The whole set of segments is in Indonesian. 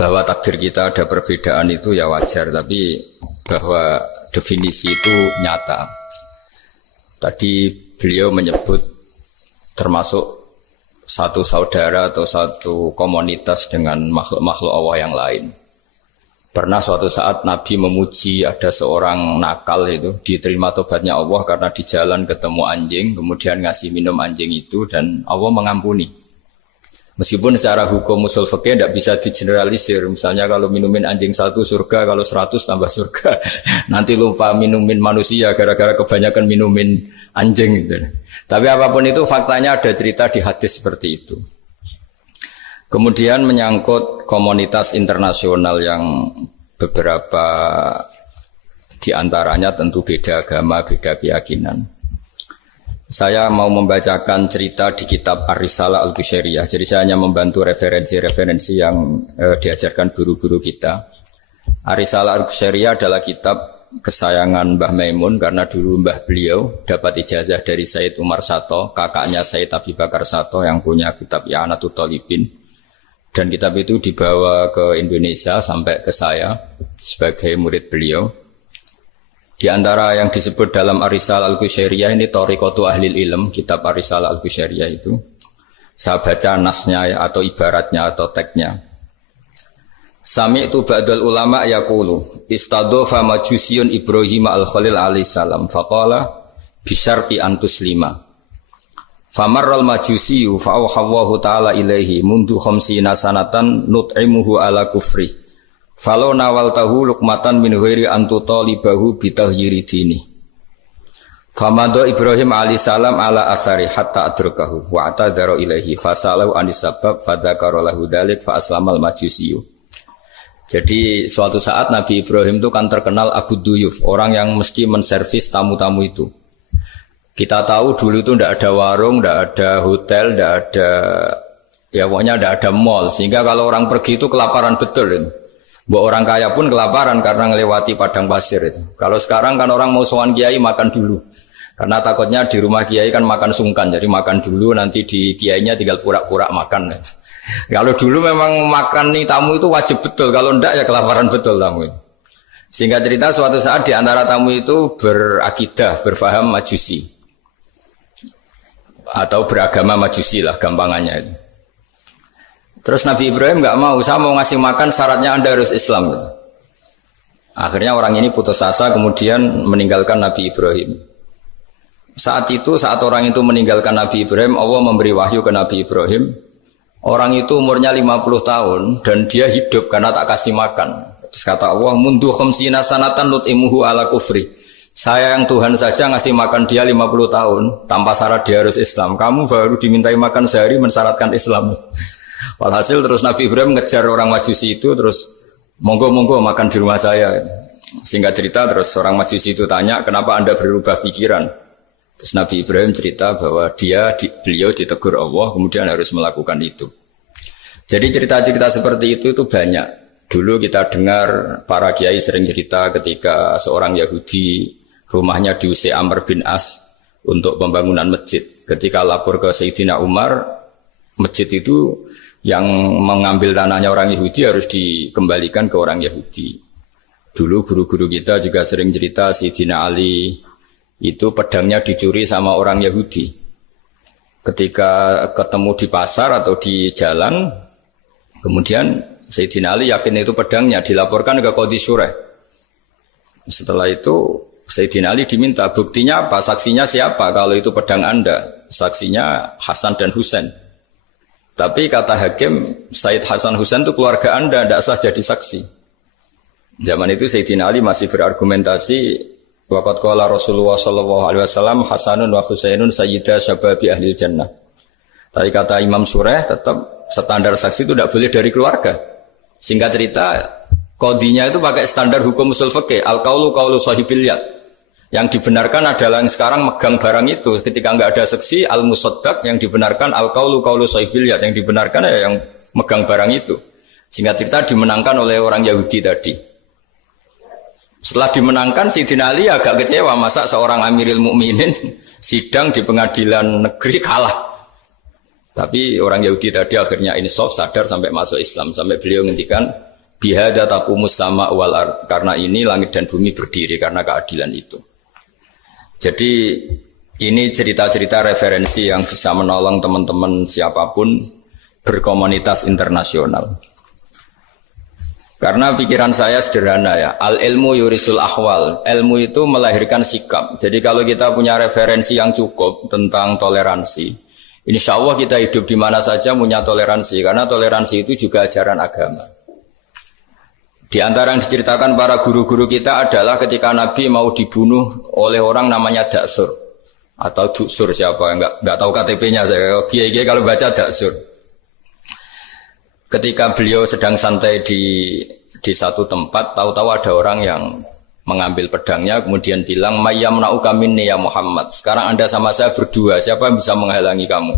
bahwa takdir kita ada perbedaan itu ya wajar, tapi bahwa definisi itu nyata. Tadi beliau menyebut termasuk satu saudara atau satu komunitas dengan makhluk-makhluk Allah yang lain. Pernah suatu saat Nabi memuji ada seorang nakal itu diterima tobatnya Allah karena di jalan ketemu anjing, kemudian ngasih minum anjing itu dan Allah mengampuni. Meskipun secara hukum usul fikih tidak bisa digeneralisir. Misalnya kalau minumin anjing 1 surga, kalau 100 tambah surga. Nanti lupa minumin manusia gara-gara kebanyakan minumin anjing gitu. Tapi apapun itu faktanya ada cerita di hadis seperti itu. Kemudian menyangkut komunitas internasional yang beberapa diantaranya tentu beda agama, beda keyakinan. Saya mau membacakan cerita di kitab Ar-Risalah Al-Qushairiyah. Jadi saya hanya membantu referensi-referensi yang diajarkan guru-guru kita. Ar-Risalah Al-Qushairiyah adalah kitab kesayangan Mbah Maimun karena dulu mbah beliau dapat ijazah dari Said Umar Sato, kakaknya Said Abi Bakar Sato yang punya kitab I'anatul Thalibin. Dan kitab itu dibawa ke Indonesia sampai ke saya sebagai murid beliau. Di antara yang disebut dalam Ar-Risalah Al-Qushairiyah ini Thariqatu Ahlil Ilm, kitab Ar-Risalah Al-Qushairiyah itu. Saya baca nasnya atau ibaratnya atau teksnya. Sami'tu ba'dal ulama yaqulu istadhafa majusiyun Ibrahim al-Khalil alaihi salam faqala bisyarti an tuslima. Famarral majusiyu fa'awhallahu ta'ala ilaihi mundu khamsina sanatan nut'imuhu ala kufri. Falau nawal tahu lukmatan min ghairi antu talibahu bitahyiri dini. Famado Ibrahim alaihissalam ala athari hatta adrukahu wa atadharu ilaihi fasalahu anisabab fadhakara lahu dalik fa aslamal majusiyu. Jadi suatu saat Nabi Ibrahim itu kan terkenal Abu Duyuf, orang yang mesti menservis tamu-tamu itu. Kita tahu dulu itu tidak ada warung, tidak ada hotel, tidak ada, ya pokoknya tidak ada mall, sehingga kalau orang pergi itu kelaparan betul ini. Buat orang kaya pun kelaparan karena melewati padang pasir itu. Kalau sekarang kan orang mau sowan kiai makan dulu. Karena takutnya di rumah kiai kan makan sungkan. Jadi makan dulu nanti di kiainya tinggal pura-pura makan. Kalau dulu memang makan nih tamu itu wajib betul. Kalau enggak ya kelaparan betul tamu. Sehingga cerita suatu saat di antara tamu itu berakidah, berfaham majusi. Atau beragama majusi lah gampangannya itu. Terus Nabi Ibrahim nggak mau, saya mau ngasih makan syaratnya Anda harus Islam. Akhirnya orang ini putus asa kemudian meninggalkan Nabi Ibrahim. Saat itu, saat orang itu meninggalkan Nabi Ibrahim, Allah memberi wahyu ke Nabi Ibrahim. Orang itu umurnya 50 tahun dan dia hidup karena tak kasih makan. Terus kata Allah, mundu khamsina sanatan nut'imuhu ala kufri. Saya yang Tuhan saja ngasih makan dia 50 tahun tanpa syarat dia harus Islam. Kamu baru dimintai makan sehari mensyaratkan Islam. Walhasil terus Nabi Ibrahim ngejar orang majusi itu terus monggo-monggo makan di rumah saya. Singkat cerita terus orang majusi itu tanya kenapa Anda berubah pikiran. Terus Nabi Ibrahim cerita bahwa beliau ditegur Allah kemudian harus melakukan itu. Jadi cerita-cerita seperti itu banyak. Dulu kita dengar para kiai sering cerita ketika seorang Yahudi rumahnya diusir Amr bin As untuk pembangunan masjid. Ketika lapor ke Sayyidina Umar, masjid itu yang mengambil tanahnya orang Yahudi harus dikembalikan ke orang Yahudi. Dulu guru-guru kita juga sering cerita Sayyidina Ali itu pedangnya dicuri sama orang Yahudi. Ketika ketemu di pasar atau di jalan, kemudian Sayyidina Ali yakin itu pedangnya, dilaporkan ke Qadhi Syurah. Setelah itu Sayyidina Ali diminta buktinya apa, saksinya siapa kalau itu pedang Anda. Saksinya Hasan dan Husain. Tapi kata hakim, Said Hasan Husain itu keluarga Anda, tidak sah jadi saksi. Zaman itu Sayyidina Ali masih berargumentasi, waqad qala Rasulullah sallallahu alaihi wasallam Hasanun wa Husainun sayyida syababi ahli jannah. Tapi kata Imam Surah tetap standar saksi itu tidak boleh dari keluarga. Singkat cerita, qadhinya itu pakai standar hukum usul fikih, al-qaulu qaulu sahibil yad. Yang dibenarkan adalah yang sekarang megang barang itu. Ketika enggak ada saksi, al-musaddaq, yang dibenarkan al-qaulu qaulu sahibil yad, yang dibenarkan ya yang megang barang itu. Singkat cerita dimenangkan oleh orang Yahudi tadi. Setelah dimenangkan, Sayyidina Ali agak kecewa, masa seorang Amirul Mukminin sidang di pengadilan negeri kalah. Tapi orang Yahudi tadi akhirnya insaf, sadar sampai masuk Islam, sampai beliau ngendikan Bihada taqumus sama wal ard. Karena ini langit dan bumi berdiri karena keadilan itu. Jadi ini cerita-cerita referensi yang bisa menolong teman-teman siapapun berkomunitas internasional. Karena pikiran saya sederhana ya, al ilmu yurisul ahwal, ilmu itu melahirkan sikap. Jadi kalau kita punya referensi yang cukup tentang toleransi, insya Allah kita hidup di mana saja punya toleransi, karena toleransi itu juga ajaran agama. Di antara yang diceritakan para guru-guru kita adalah ketika Nabi mau dibunuh oleh orang namanya Daksur atau Duksur, siapa nggak tahu KTP-nya saya. Kiai-kiai kalau baca Daksur. Ketika beliau sedang santai di satu tempat, tahu-tahu ada orang yang mengambil pedangnya, kemudian bilang, "Mayyamna'uka minni ya Muhammad." Sekarang Anda sama saya berdua, siapa yang bisa menghalangi kamu?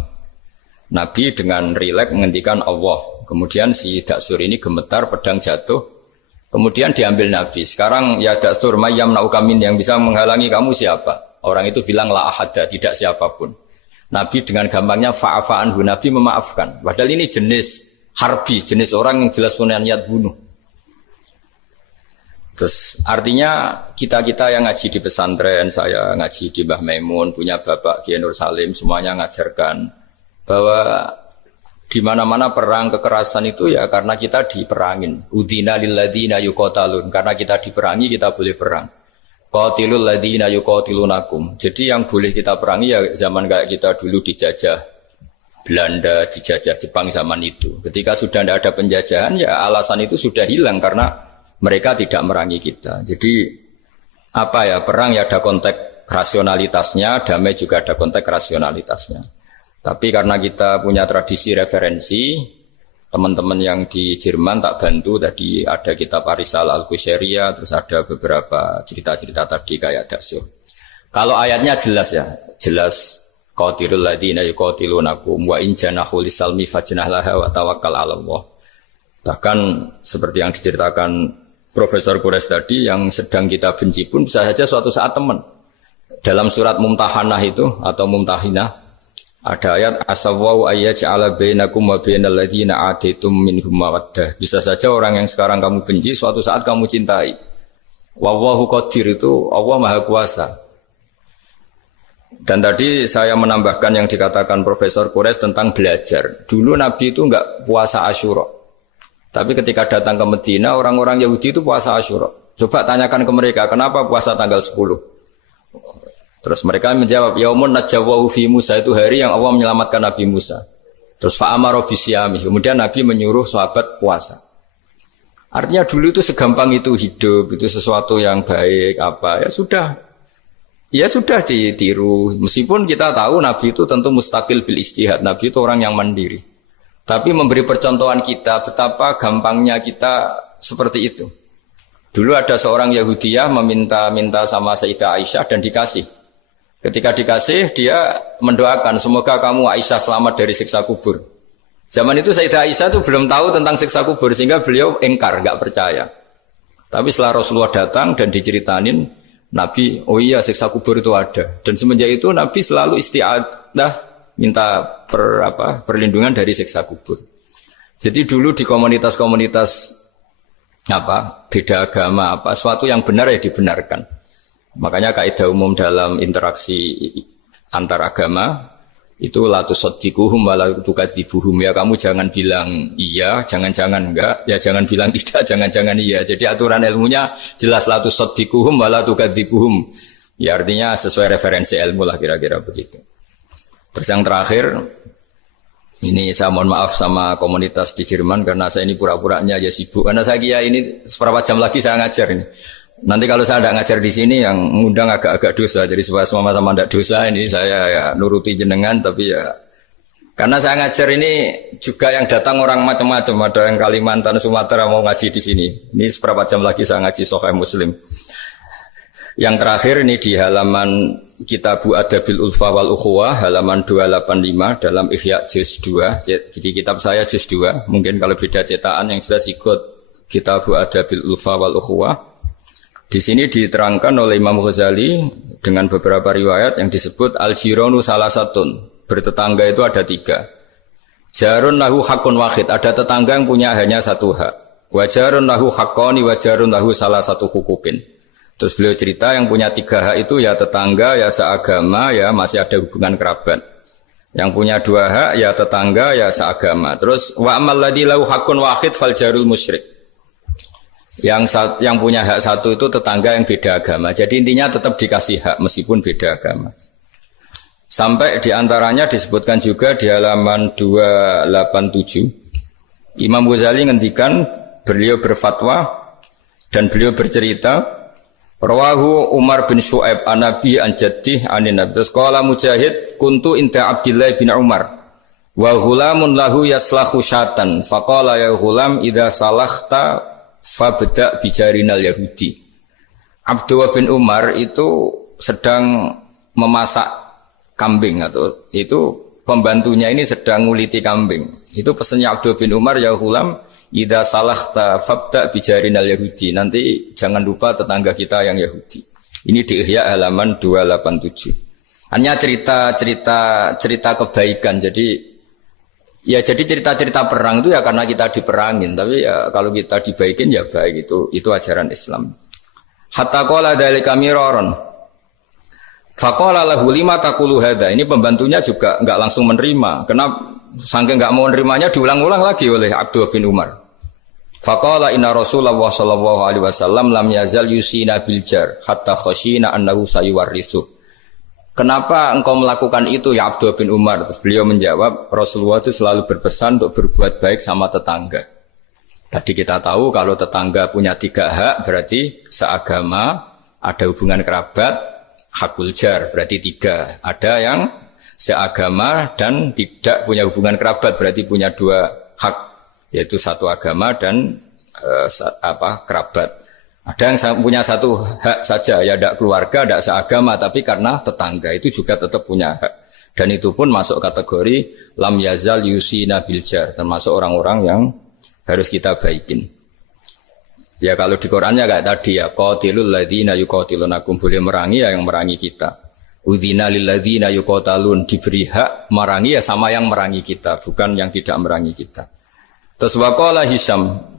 Nabi dengan rileks menghentikan Allah. Kemudian si Daksur ini gemetar, pedang jatuh. Kemudian diambil Nabi. Sekarang ya Daksur, "Mayyamna'uka minni," yang bisa menghalangi kamu siapa? Orang itu bilang, "La ahada," tidak siapapun. Nabi dengan gampangnya fa'afa'anhu, Nabi memaafkan. Padahal ini jenis harbi, jenis orang yang jelas punya niat bunuh. Terus artinya kita-kita yang ngaji di pesantren, saya ngaji di Mbah Maimun, punya Bapak Kiai Nur Salim, semuanya ngajarkan bahwa di mana-mana perang kekerasan itu ya karena kita diperangin. Udina lilladzina yuqatalun, karena kita diperangi kita boleh perang. Qatilul ladzina yuqatilunakum. Jadi yang boleh kita perangi ya zaman kayak kita dulu dijajah Belanda, dijajah Jepang zaman itu. Ketika sudah tidak ada penjajahan, ya alasan itu sudah hilang karena mereka tidak merangi kita. Jadi apa ya, perang ya ada konteks rasionalitasnya, damai juga ada konteks rasionalitasnya. Tapi karena kita punya tradisi referensi, teman-teman yang di Jerman tak bantu, tadi ada kitab Arisal Al-Qushairiyah, terus ada beberapa cerita-cerita tadi kayak Daksur. Kalau ayatnya jelas ya, jelas. Qatilul ladzina yuqatilunakum wa in janahu lisalmi fajnah laha wa tawakkal 'ala Allah. Bahkan seperti yang diceritakan Profesor Quraisy tadi, yang sedang kita benci pun bisa saja suatu saat teman. Dalam surat Mumtahanah itu atau Mumtahinah ada ayat asawwau ayyaj'ala bainakum wa bainal ladzina atitum minhum mawaddah. Bisa saja orang yang sekarang kamu benci suatu saat kamu cintai. Wallahu qadir, itu Allah Maha Kuasa. Dan tadi saya menambahkan yang dikatakan Profesor Quraisy tentang belajar. Dulu Nabi itu enggak puasa Asyura. Tapi ketika datang ke Medina, orang-orang Yahudi itu puasa Asyura. Coba tanyakan ke mereka, kenapa puasa tanggal 10? Terus mereka menjawab, Yaumun najawwahu fi Musa, itu hari yang Allah menyelamatkan Nabi Musa. Terus fa'amara bisyami, kemudian Nabi menyuruh sahabat puasa. Artinya dulu itu segampang itu hidup, itu sesuatu yang baik, apa, ya sudah ditiru. Meskipun kita tahu Nabi itu tentu mustaqil bil istihad. Nabi itu orang yang mandiri. Tapi memberi percontohan kita betapa gampangnya kita seperti itu. Dulu ada seorang Yahudiyah meminta sama Sayyidah Aisyah dan dikasih. Ketika dikasih, dia mendoakan semoga kamu Aisyah selamat dari siksa kubur. Zaman itu Sayyidah Aisyah itu belum tahu tentang siksa kubur sehingga beliau engkar, enggak percaya. Tapi setelah Rasulullah datang dan diceritanin Nabi, oh iya siksa kubur itu ada. Dan semenjak itu Nabi selalu isti'adah minta perlindungan dari siksa kubur. Jadi dulu di komunitas-komunitas beda agama suatu yang benar ya dibenarkan. Makanya kaidah umum dalam interaksi antar agama itu la tusaddiquhum wa la tukadzibuhum, ya kamu jangan bilang iya, jangan-jangan enggak, ya jangan bilang tidak, jangan-jangan iya. Jadi aturan ilmunya jelas la tusaddiquhum wa la tukadzibuhum. Ya artinya sesuai referensi ilmu lah kira-kira begitu. Terus yang terakhir, ini saya mohon maaf sama komunitas di Jerman karena saya ini pura-puranya aja sibuk. Karena saya kira ini seberapa jam lagi saya ngajar ini. Nanti kalau saya tidak ngajar di sini yang ngundang agak-agak dosa. Jadi supaya sama-sama tidak dosa ini saya ya nuruti jenengan, tapi ya karena saya ngajar ini juga yang datang orang macam-macam. Ada yang Kalimantan, Sumatera mau ngaji di sini. Ini seberapa jam lagi saya ngaji Sahih Muslim. Yang terakhir ini di halaman Kitabu Adabil Ulfa wal Ukhuwah halaman 285 dalam Ihya juz 2. Jadi kitab saya juz 2. Mungkin kalau beda cetakan yang jelas ikut Kitabu Adabil Ulfa wal Ukhuwah. Di sini diterangkan oleh Imam Ghazali dengan beberapa riwayat yang disebut al-jiranu salasatun. Bertetangga itu ada 3. Jarun lahu hakun wahid, ada tetangga yang punya hanya 1 hak. Wajarun lahu haqqani wajarun lahu salah satu hukukin. Terus beliau cerita yang punya 3 hak itu ya tetangga, ya seagama, ya masih ada hubungan kerabat. Yang punya 2 hak ya tetangga, ya seagama. Terus wa amal ladzi lahu haqqun wahid fal jarul musyrik. Yang punya hak 1 itu tetangga yang beda agama. Jadi intinya tetap dikasih hak meskipun beda agama. Sampai diantaranya disebutkan juga di halaman 287. Imam Ghazali ngendikan beliau berfatwa dan beliau bercerita rawahu Umar bin Syu'aib an Nabi an Jaddih anin Nabi. Terus qala Mujahid kuntu inda Abdullah bin Umar wa ghulamun lahu yaslahu syatan faqala ya ghulam idza salakhta fabda bijarinal yahudi. Abdullah bin Umar itu sedang memasak kambing atau itu pembantunya ini sedang nguliti kambing. Itu pesannya Abdullah bin Umar ya ghulam idza salakhta fabda bijarinal yahudi. Nanti jangan lupa tetangga kita yang Yahudi. Ini di Ihya halaman 287. Hanya cerita kebaikan. Jadi cerita-cerita perang itu ya karena kita diperangin, tapi ya kalau kita dibaikin ya baik, itu ajaran Islam. Hatta qala dzalika miraron. Faqala lahu lima taqulu hadza. Ini pembantunya juga enggak langsung menerima. Kenapa saking enggak mau menerimanya diulang-ulang lagi oleh Abdullah bin Umar. Faqala inna Rasulullah sallallahu alaihi wasallam lam yazal yusina bil jar hatta khashina annahu sayuwarrithu. Kenapa engkau melakukan itu ya Abdullah bin Umar? Terus beliau menjawab, Rasulullah itu selalu berpesan untuk berbuat baik sama tetangga. Tadi kita tahu kalau tetangga punya 3 hak berarti seagama, ada hubungan kerabat, hakul jar berarti 3. Ada yang seagama dan tidak punya hubungan kerabat berarti punya 2 hak, yaitu satu agama dan kerabat. Ada yang punya 1 hak saja, ya tidak keluarga, tidak seagama, tapi karena tetangga itu juga tetap punya hak. Dan itu pun masuk kategori lam yazal yusina bil jar, termasuk orang-orang yang harus kita baikin. Ya kalau di Qur'annya kayak tadi ya, qatilul ladzina yuqatilunakum, boleh merangi ya yang merangi kita. Udzina lil ladzina yuqatalun, diberi hak merangi ya sama yang merangi kita, bukan yang tidak merangi kita. Terus waqala Hisyam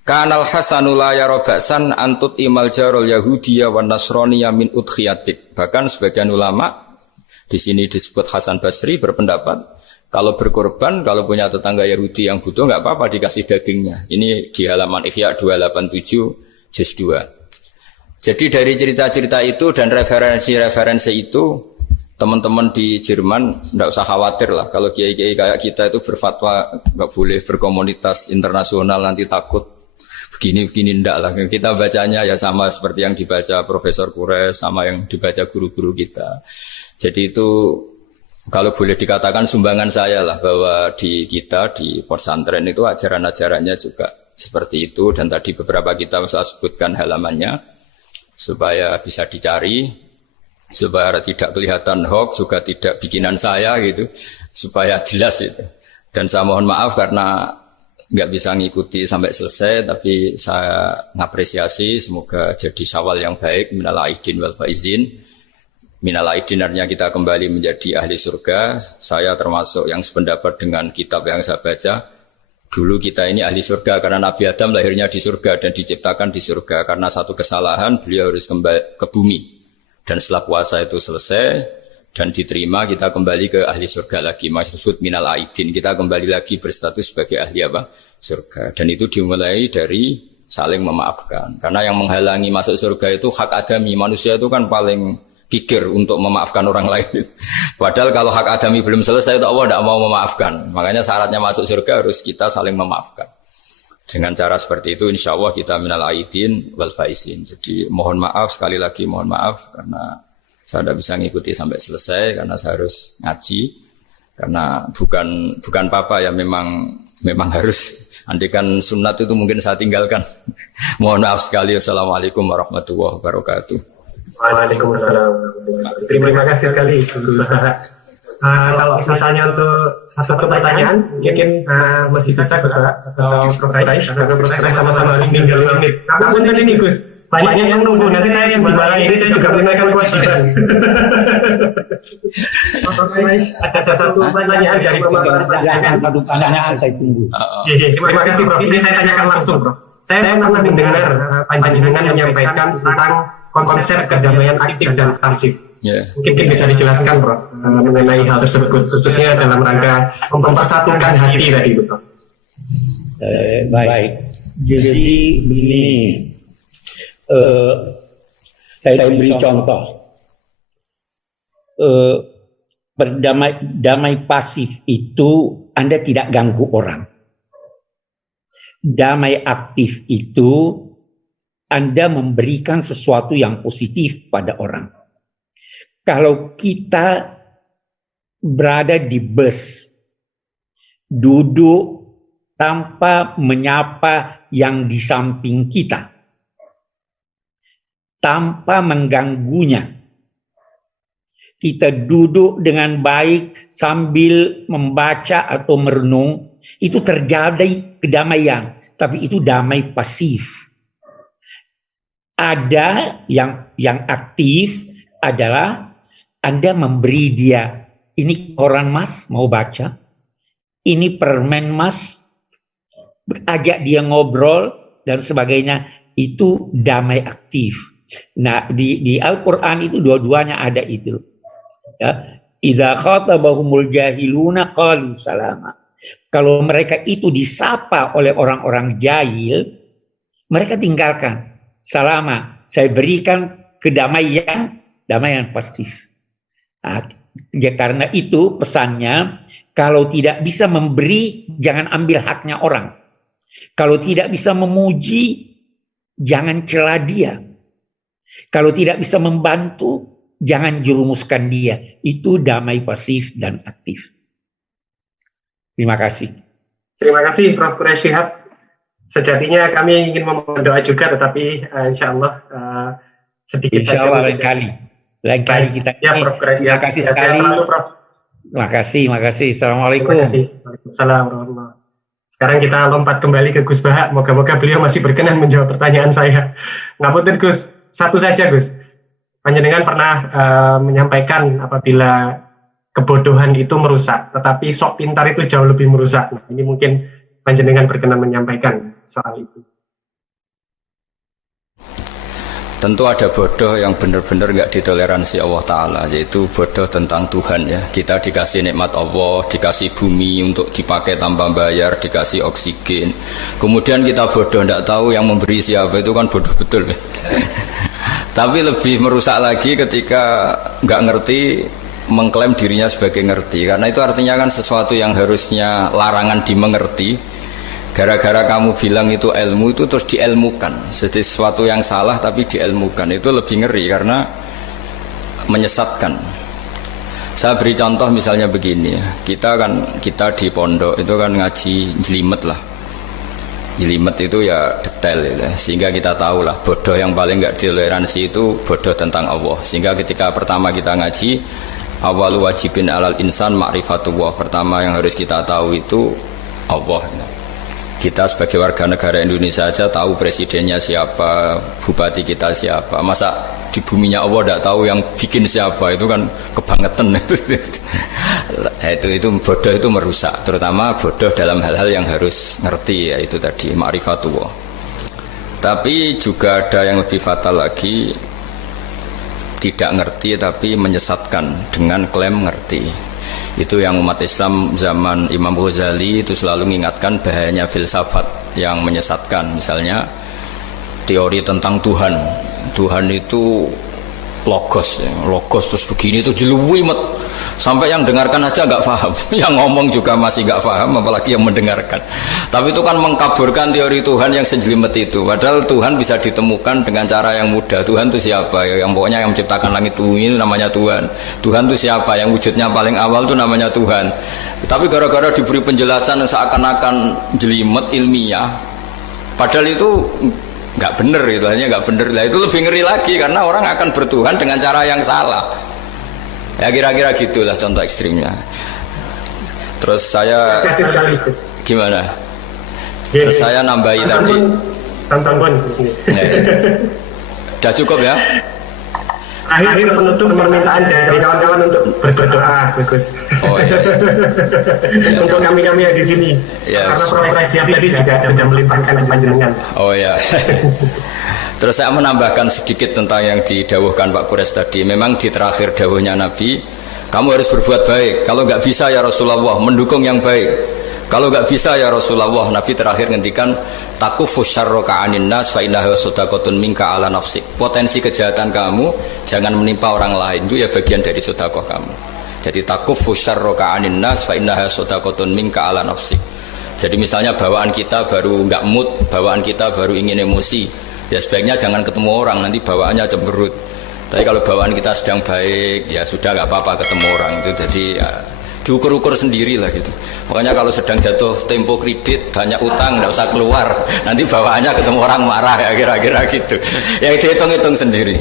Kanal Hasanu la yara ba'san antut imal jarul Yahudiyya wan Nasraniyya min udkhiyatik. Bahkan sebagian ulama di sini disebut Hasan Basri berpendapat kalau berkorban, kalau punya tetangga Yahudi yang butuh enggak apa-apa dikasih dagingnya. Ini di halaman Ihya 287 juz 2. Jadi dari cerita-cerita itu dan referensi-referensi itu teman-teman di Jerman enggak usah khawatir lah kalau kiai-kiai kayak kita itu berfatwa enggak boleh berkomunitas internasional nanti takut begini ndak lah. Kita bacanya ya sama seperti yang dibaca Profesor Kures, sama yang dibaca guru-guru kita. Jadi itu kalau boleh dikatakan sumbangan saya lah, bahwa di kita di pesantren itu ajaran-ajarannya juga seperti itu. Dan tadi beberapa kita saya sebutkan halamannya supaya bisa dicari, supaya tidak kelihatan hoax, juga tidak bikinan saya gitu, supaya jelas itu. Dan saya mohon maaf karena nggak bisa ngikuti sampai selesai, tapi saya ngapresiasi, semoga jadi syawal yang baik, minal aidin wal faizin. Minal aidin artinya kita kembali menjadi ahli surga. Saya termasuk yang sependapat dengan kitab yang saya baca. Dulu kita ini ahli surga karena Nabi Adam lahirnya di surga dan diciptakan di surga. Karena satu kesalahan beliau harus kembali ke bumi. Dan setelah puasa itu selesai dan diterima, kita kembali ke ahli surga lagi, maksud minal aidin, kita kembali lagi berstatus sebagai ahli apa? Surga. Dan itu dimulai dari saling memaafkan, karena yang menghalangi masuk surga itu hak adami. Manusia itu kan paling kikir untuk memaafkan orang lain. Padahal kalau hak adami belum selesai itu Allah tidak mau memaafkan. Makanya syaratnya masuk surga harus kita saling memaafkan. Dengan cara seperti itu insya Allah kita minal aidin wal faizin. Jadi mohon maaf, sekali lagi mohon maaf karena saya tidak bisa ngikuti sampai selesai karena saya harus ngaji, karena bukan apa ya, memang harus. Andikan sunat itu mungkin saya tinggalkan. Mohon maaf sekali. Assalamualaikum warahmatullahi wabarakatuh. Waalaikumsalam. Terima kasih sekali. Kalau misalnya untuk satu pertanyaan, mungkin masih bisa Gus atau Prof. Rais sama-sama harus tinggal 5 menit. Namun ini Gus, banyak yang nunggu. Nanti saya yang dimarahi, ini saya juga menunaikan kewajiban. Ada satu pertanyaan dari satu pertanyaan saya tunggu. Terima kasih Prof. Ini saya tanyakan langsung Prof. Saya pernah mendengar panjenengan menyampaikan tentang konsep kedamaian aktif dan pasif. Mungkin bisa dijelaskan Prof mengenai hal tersebut, khususnya dalam rangka mempersatukan hati tadi Prof. Baik. Jadi begini, saya beri contoh. Damai pasif itu Anda tidak ganggu orang. Damai aktif itu Anda memberikan sesuatu yang positif pada orang. Kalau kita berada di bus, duduk tanpa menyapa yang di samping kita, tanpa mengganggunya, kita duduk dengan baik sambil membaca atau merenung, itu terjadi kedamaian, tapi itu damai pasif. Ada yang aktif adalah Anda memberi dia, ini koran Mas mau baca, ini permen Mas, ajak dia ngobrol dan sebagainya, itu damai aktif. Nah, di Al-Qur'an itu dua-duanya ada itu. Ya, idza khatabahumul jahiluna qalu salama. Kalau mereka itu disapa oleh orang-orang jahil, mereka tinggalkan. Salama, saya berikan kedamaian, damaian pasif. Nah, ya karena itu pesannya, kalau tidak bisa memberi, jangan ambil haknya orang. Kalau tidak bisa memuji, jangan cela dia. Kalau tidak bisa membantu, jangan jerumuskan dia. Itu damai pasif dan aktif. Terima kasih. Terima kasih Prof. Quraish Shihab. Sejatinya kami ingin memohon doa juga, tetapi insya Allah sedikit insya Allah lain kali kita. Ya Prof. Quraish Shihab. Terima kasih sekali. Selalu, Prof. Terima kasih. Assalamualaikum. Terima kasih. Waalaikumsalam warahmatullahi. Sekarang kita lompat kembali ke Gus Baha. Moga-moga beliau masih berkenan menjawab pertanyaan saya. Ngapunten Gus, satu saja Gus. Panjenengan pernah menyampaikan apabila kebodohan itu merusak, tetapi sok pintar itu jauh lebih merusak. Nah, ini mungkin panjenengan berkenan menyampaikan soal itu. Tentu ada bodoh yang benar-benar nggak ditoleransi Allah Ta'ala, yaitu bodoh tentang Tuhan ya. Kita dikasih nikmat Allah, dikasih bumi untuk dipakai tanpa bayar, dikasih oksigen. Kemudian kita bodoh, nggak tahu yang memberi siapa, itu kan bodoh betul. Tapi lebih merusak lagi ketika nggak ngerti, mengklaim dirinya sebagai ngerti. Karena itu artinya kan sesuatu yang harusnya larangan dimengerti, gara-gara kamu bilang itu ilmu, itu terus diilmukan. Jadi sesuatu yang salah tapi diilmukan, itu lebih ngeri karena menyesatkan. Saya beri contoh misalnya begini, kita di pondok itu kan ngaji jelimet lah. Jelimet itu ya detail ya, sehingga kita tahu lah bodoh yang paling nggak ditoleransi itu bodoh tentang Allah. Sehingga ketika pertama kita ngaji, awalu wajibin alal insan ma'rifatullah, pertama yang harus kita tahu itu Allah. Kita sebagai warga negara Indonesia saja tahu presidennya siapa, bupati kita siapa. Masa di buminya Allah tidak tahu yang bikin siapa, itu kan kebangetan. Itu bodoh, itu merusak. Terutama bodoh dalam hal-hal yang harus ngerti, yaitu tadi ma'rifatullah. Tapi juga ada yang lebih fatal lagi, tidak ngerti tapi menyesatkan dengan klaim ngerti. Itu yang umat Islam zaman Imam Ghazali itu selalu mengingatkan bahayanya filsafat yang menyesatkan. Misalnya teori tentang Tuhan. Tuhan itu logos terus begini, itu jeluwimet sampai yang dengarkan aja nggak paham. Yang ngomong juga masih nggak paham, apalagi yang mendengarkan. Tapi itu kan mengkaburkan teori Tuhan yang sejelimet itu. Padahal Tuhan bisa ditemukan dengan cara yang mudah. Tuhan itu siapa? Yang pokoknya yang menciptakan langit bumi itu namanya Tuhan. Tuhan itu siapa? Yang wujudnya paling awal itu namanya Tuhan. Tapi gara-gara diberi penjelasan seakan-akan jelimet ilmiah, padahal itu nggak bener, itu hanya nggak bener. Lah itu lebih ngeri lagi karena orang akan bertuhan dengan cara yang salah. Ya kira-kira gitulah contoh ekstrimnya. Terus saya gimana? Terus saya nambahi tadi. Udah cukup ya? Akhir penutup permintaan dari kawan-kawan untuk berdoa, Gus. Oh iya. Untuk kami-kami yang di sini. Ya. Karena Profesor Siap tadi juga sudah melimpahkan panjenengan. Oh ya. Terus saya menambahkan sedikit tentang yang didawuhkan Pak Kures tadi. Memang di terakhir dawuhnya Nabi, kamu harus berbuat baik. Kalau nggak bisa ya Rasulullah, mendukung yang baik. Kalau nggak bisa ya Rasulullah, Nabi terakhir ngendikan takufu syarroka anin nas fa innahu sadaqatun minka ala nafsik. Potensi kejahatan kamu jangan menimpa orang lain, itu ya bagian dari sedekah kamu. Jadi takufu syarroka anin nas fa innahu sadaqatun minka ala nafsik. Jadi misalnya bawaan kita baru nggak mood, bawaan kita baru ingin emosi, ya sebaiknya jangan ketemu orang, nanti bawaannya cemberut. Tapi kalau bawaan kita sedang baik, ya sudah nggak apa-apa ketemu orang itu. Jadi ya, diukur-ukur sendiri lah gitu. Makanya kalau sedang jatuh tempo kredit, banyak utang, nggak usah keluar. Nanti bawaannya ketemu orang marah ya kira-kira gitu. Ya itu hitung-hitung sendiri.